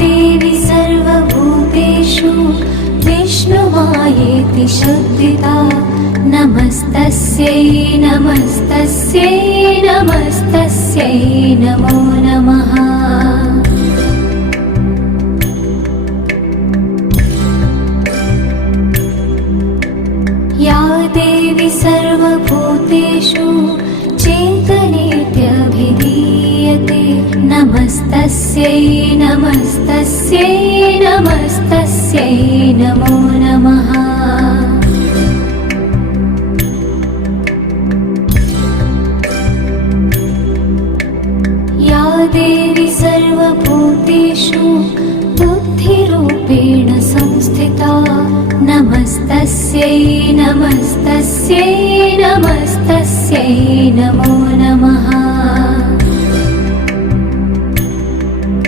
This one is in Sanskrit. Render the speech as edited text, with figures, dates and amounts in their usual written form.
देवी सर्वभूतेषु विष्णुमायेति शुद्धिता नमस्तस्यै नमस्तस्यै नमस्तस्यै नमो नमः। या देवी सर्वभूतेषु चेतनेत्यभिधीयते नमस्तस्यै नमस्तस्यै नमस्तस्यै नमो नमः। या देवी सर्वभूतेषु बुद्धिरूपेण संस्थिता नमस्तस्यै नमस्तस्यै नमस्तस्यै नमो नमः।